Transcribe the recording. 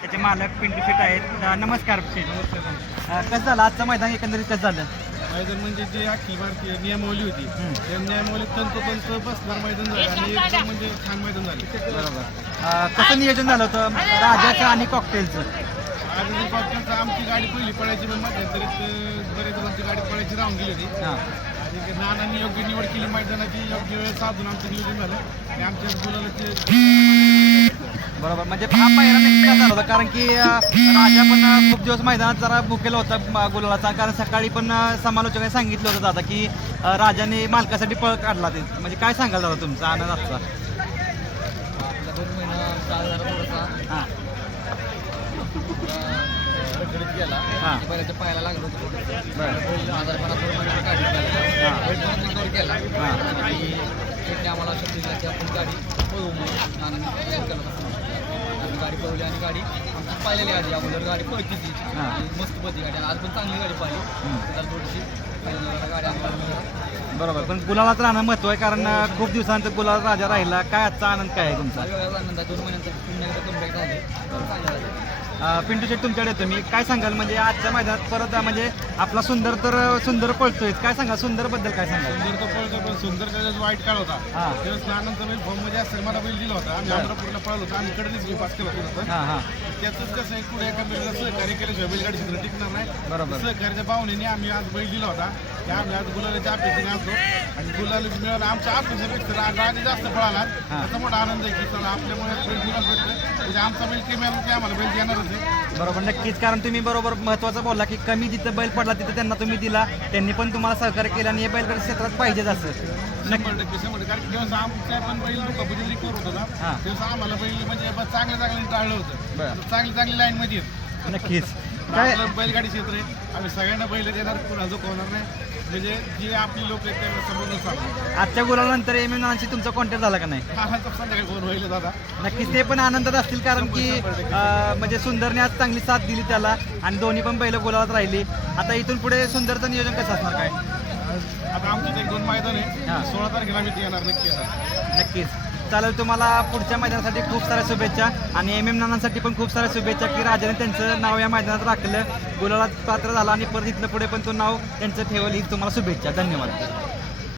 त्याचे मालक पिंटू शेट आहेत. नमस्कार शेट. कसं झालं आजचं मैदान, एकंदरीत कसं झालं? मैदान म्हणजे जे अखिल भारतीय नियमावली होती त्या नियमावली तंतोतंत बसणार मैदान झालं आणि एकदम म्हणजे छान मैदान झालं. बरोबर. कसं नियोजन झालं होतं राजाचं आणि कॉकटेलचं? आणि कॉकटेलचं आमची गाडी पहिली पळायची पण मध्यंतरीत बरेच जणांची गाडी पळायची राहून गेली होती आणि नानांनी योग्य निवड केली मैदानाची, योग्य वेळ साधून आमचं नियोजन झालं आणि आमच्या मुलाला बरोबर. म्हणजे हा पहिला नक्की झाला होता कारण की राजा पण खूप दिवस मैदानात जरा भुकेला होता गुलालाचा, कारण सकाळी पण समालोचकांनी सांगितलं होतं दादा की राजाने मालकासाठी पळ काढला. ते म्हणजे काय सांगाल दादा तुमचा आनंद आजचा? हां हां बैलाच्या पायाला लागलो होतो बरं केला आणि शेवटी आम्हाला शब्द दिला की आपण गाडी पळवू म्हणून आम्ही गाडी पळवली आणि गाडी आमची पाहिलेली गाडी अगोदर गाडी पळती ती मस्त पळती गाडी, आज पण चांगली गाडी पाहिली त्याला थोडीशी गाडी आम्हाला. बरोबर. पण गुलालाच राहणं महत्व आहे कारण खूप दिवसानंतर गुलाल राजा राहिला. काय आजचा आनंद काय आहे तुमचा? वेगळाच आनंद आहे. 2 महिन्यानंतर पुण्याकडे कमबॅक झाले चांगला झाले. पिंटू शेट तुमच्याकडे येतो मी. काय सांगाल म्हणजे आजच्या मैदानात परत म्हणजे आपला सुंदर तर सुंदर पळतोय, काय सांगा सुंदर बद्दल काय सांगाल? सुंदर तो पळतो पण सुंदर त्याचा जो वाईट काळ होता हां त्यावेळेस नानांचा बैल फॉर्म मध्ये असताना मला बैल दिला होता. आम्ही अमरापूरला पळलो होतो आणि कडनीच घेऊन पास केला होता. हां हां त्यातच कसं आहे पुढे एका बैलाला सहकार्य केल्याशिवाय बैलगाडी क्षेत्र टिकणार नाही. बरोबर. सहकार्याच्या पाहुण्याने आम्ही आज बैल दिला होता त्या आम्ही आज गुलालाच्या अपेक्षेने आणतो आणि गुलाल मिळाला आमच्या अपेक्षेपेक्षा राजा जास्त पळाला. त्याचा मोठा आनंद आहे की चला आपल्यामुळे बैल गुलाल भेटतो म्हणजे आमचा बैल कमी आला की आम्हाला बैल देणारच आहे. बरोबर. नक्कीच. कारण तुम्ही बरोबर महत्वाचं बोलला की कमी जिथं बैल पडला तिथं त्यांना तुम्ही दिला, त्यांनी पण तुम्हाला सहकार्य केलं आणि हे बैलगाडी क्षेत्रात पाहिजेच असं. 100% कारण दिवस आमच्या पण बैल दुखापती रिकवर होत होता हां दिवस आम्हाला बैल म्हणजे चांगलं टाळलं होतं. चांगली लाईन मध्ये आहेत. नक्कीच. काय आपलं बैलगाडी क्षेत्र आहे, आम्ही सगळ्यांना बैल देणार, कुणा दुखवणार नाही. म्हणजे जे आपली लोक आहेत त्यांना समजून सांगणार. आजच्या गुलालानंतर एम एम नानांशी तुमचा कॉन्टॅक्ट झाला का नाही? संध्याकाळी फोन होईल दादा. नक्कीच ते पण आनंदात असतील कारण की म्हणजे सुंदरने आज चांगली साथ दिली त्याला आणि दोन्ही पण बैल गुलालात राहिली. आता इथून पुढे सुंदरचं नियोजन कसं असणार काय? आता आमचे 1-2 मैदान हां. आहे, 16 तारखेला आम्ही ते येणार नक्की येणार. नक्कीच. चालेल. तुम्हाला पुढच्या मैदानासाठी खूप साऱ्या शुभेच्छा आणि एम एम नानांसाठी पण खूप साऱ्या शुभेच्छा की राजाने त्यांचं नाव या मैदानात राखलं, गुलालात पात्र झाला आणि परत इथलं पुढे पण तो नाव त्यांचं ठेवलं. ही तुम्हाला शुभेच्छा. धन्यवाद.